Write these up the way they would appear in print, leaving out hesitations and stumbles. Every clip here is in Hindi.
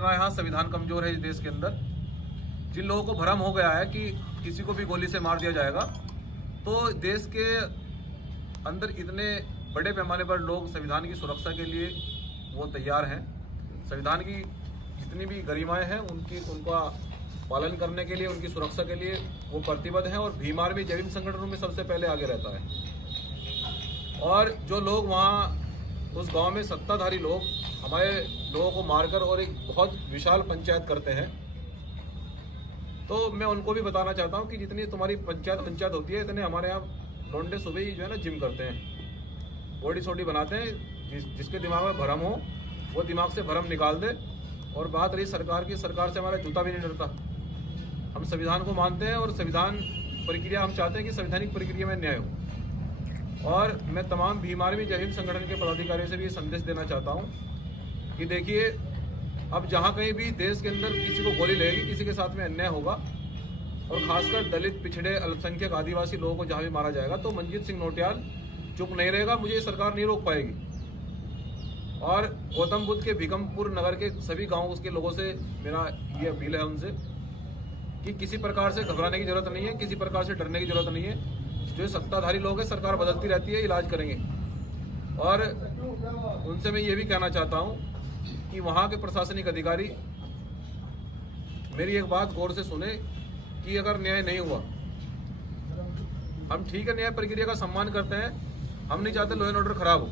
यहाँ संविधान कमजोर है इस देश के अंदर। जिन लोगों को भ्रम हो गया है कि किसी को भी गोली से मार दिया जाएगा, तो देश के अंदर इतने बड़े पैमाने पर लोग संविधान की सुरक्षा के लिए वो तैयार हैं। संविधान की जितनी भी गरिमाएं हैं उनका पालन करने के लिए, उनकी सुरक्षा के लिए वो प्रतिबद्ध हैं। और भीम आर्मी जय भीम संगठनों में सबसे पहले आगे रहता है। और जो लोग वहाँ उस गांव में सत्ताधारी लोग हमारे लोगों को मारकर और एक बहुत विशाल पंचायत करते हैं, तो मैं उनको भी बताना चाहता हूं कि जितनी तुम्हारी पंचायत होती है, इतने हमारे यहाँ लोंडे सुबह ही जो है ना जिम करते हैं, बॉडी सोडी बनाते हैं। जिसके दिमाग में भ्रम हो वो दिमाग से भ्रम निकाल दे। और बात रही सरकार की, सरकार से हमारा जूता भी नहीं डरता। हम संविधान को मानते हैं और संविधान प्रक्रिया हम चाहते हैं कि संवैधानिक प्रक्रिया में न्याय हो। और मैं तमाम भीम आर्मी जय भीम संगठन के पदाधिकारियों से भी संदेश देना चाहता हूं कि देखिए, अब जहां कहीं भी देश के अंदर किसी को गोली लगेगी, किसी के साथ में अन्याय होगा, और खासकर दलित, पिछड़े, अल्पसंख्यक, आदिवासी लोगों को जहां भी मारा जाएगा, तो मंजीत सिंह नौटियाल चुप नहीं रहेगा। मुझे ये सरकार नहीं रोक पाएगी। और गौतम बुद्ध के भीकमपुर नगर के सभी गाँव उसके लोगों से मेरा ये अपील है उनसे कि किसी प्रकार से घबराने की जरूरत नहीं है, किसी प्रकार से डरने की जरूरत नहीं है। जो सत्ताधारी लोग हैं, सरकार बदलती रहती है, इलाज करेंगे। और उनसे मैं ये भी कहना चाहता हूं कि वहां के प्रशासनिक अधिकारी मेरी एक बात गौर से सुने कि अगर न्याय नहीं हुआ, हम ठीक है न्याय प्रक्रिया का सम्मान करते हैं, हम नहीं चाहते लॉ एंड ऑर्डर खराब हो,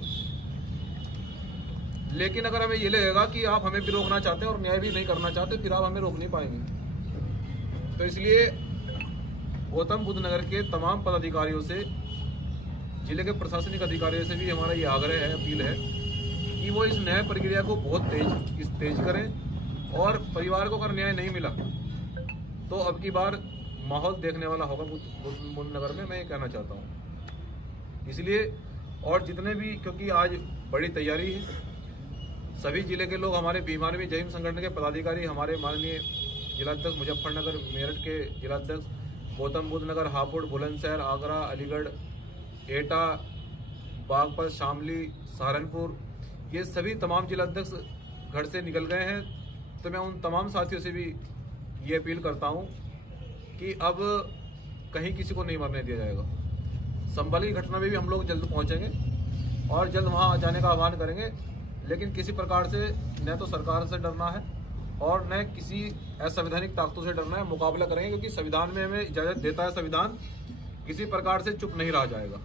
लेकिन अगर हमें ये लगेगा कि आप हमें भी रोकना चाहते हैं और न्याय भी नहीं करना चाहते, फिर आप हमें रोक नहीं पाएंगे। तो इसलिए गौतम बुद्ध नगर के तमाम पदाधिकारियों से, जिले के प्रशासनिक अधिकारियों से भी हमारा ये आग्रह है, अपील है कि वो इस न्याय प्रक्रिया को बहुत तेज करें। और परिवार को अगर न्याय नहीं मिला तो अब की बार माहौल देखने वाला होगा बुद्ध नगर में, मैं ये कहना चाहता हूँ। इसलिए और जितने भी, क्योंकि आज बड़ी तैयारी है, सभी जिले के लोग, हमारे भीम आर्मी जय भीम संगठन के पदाधिकारी, हमारे माननीय जिलाध्यक्ष मुजफ्फरनगर, मेरठ के जिलाध्यक्ष, गौतम बुद्ध नगर, हापुड़, बुलंदशहर, आगरा, अलीगढ़, एटा, बागपत, शामली, सहारनपुर, ये सभी तमाम जिलाध्यक्ष घर से निकल गए हैं। तो मैं उन तमाम साथियों से भी ये अपील करता हूं कि अब कहीं किसी को नहीं मरने दिया जाएगा। संभल की घटना में भी हम लोग जल्द पहुंचेंगे और जल्द वहां जाने का आह्वान करेंगे, लेकिन किसी प्रकार से न तो सरकार से डरना है और न किसी असंवैधानिक ताकतों से डरना है। मुकाबला करेंगे, क्योंकि संविधान में हमें इजाजत देता है, संविधान किसी प्रकार से चुप नहीं रहा जाएगा।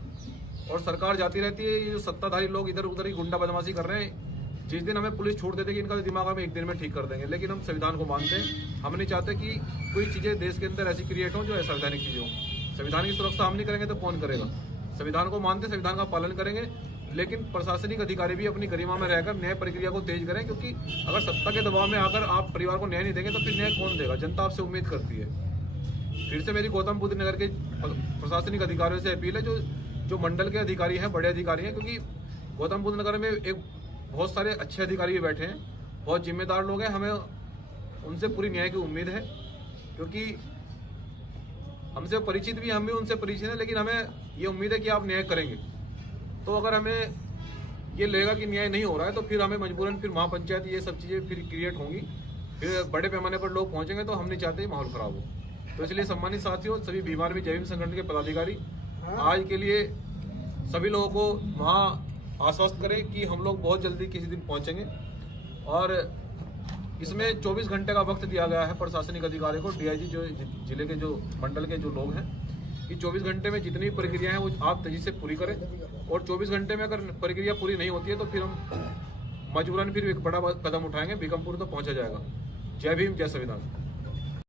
और सरकार जाती रहती है, ये जो सत्ताधारी लोग इधर उधर ही गुंडा बदमाशी कर रहे हैं, जिस दिन हमें पुलिस छूट देती है कि इनका दिमाग हम एक दिन में ठीक कर देंगे, लेकिन हम संविधान को मानते हैं। हम नहीं चाहते कि कोई चीजें देश के अंदर ऐसी क्रिएट हो जो असंवैधानिक चीजें हों। संविधान की सुरक्षा हम नहीं करेंगे तो कौन करेगा? संविधान को मानते, संविधान का पालन करेंगे, लेकिन प्रशासनिक अधिकारी भी अपनी गरिमा में रहकर न्याय प्रक्रिया को तेज करें। क्योंकि अगर सत्ता के दबाव में आकर आप परिवार को न्याय नहीं देंगे तो फिर न्याय कौन देगा? जनता आपसे उम्मीद करती है। फिर से मेरी गौतम बुद्ध नगर के प्रशासनिक अधिकारियों से अपील है, जो मंडल के अधिकारी हैं, बड़े अधिकारी हैं, क्योंकि गौतम बुद्ध नगर में एक बहुत सारे अच्छे अधिकारी भी बैठे हैं, बहुत जिम्मेदार लोग हैं। हमें उनसे पूरी न्याय की उम्मीद है, क्योंकि हमसे परिचित भी, हम भी उनसे परिचित हैं, लेकिन हमें ये उम्मीद है कि आप न्याय करेंगे। तो अगर हमें ये लगेगा कि न्याय नहीं हो रहा है, तो फिर हमें मजबूरन फिर महापंचायत, ये सब चीज़ें फिर क्रिएट होंगी, फिर बड़े पैमाने पर लोग पहुंचेंगे, तो हम नहीं चाहते माहौल खराब हो। तो इसलिए सम्मानित साथियों, सभी भीम आर्मी जय भीम संगठन के पदाधिकारी आज के लिए सभी लोगों को वहाँ आश्वस्त करें कि हम लोग बहुत जल्दी किसी दिन पहुंचेंगे। और इसमें 24 घंटे का वक्त दिया गया है प्रशासनिक अधिकारी को, डीआईजी जो जिले के, जो मंडल के जो लोग हैं, कि 24 घंटे में जितनी प्रक्रिया है वो आप तेजी से पूरी करें। और 24 घंटे में अगर प्रक्रिया पूरी नहीं होती है तो फिर हम मजबूरन फिर एक बड़ा कदम उठाएंगे, भीकमपुर तो पहुंचा जाएगा। जय भीम, जय संविधान।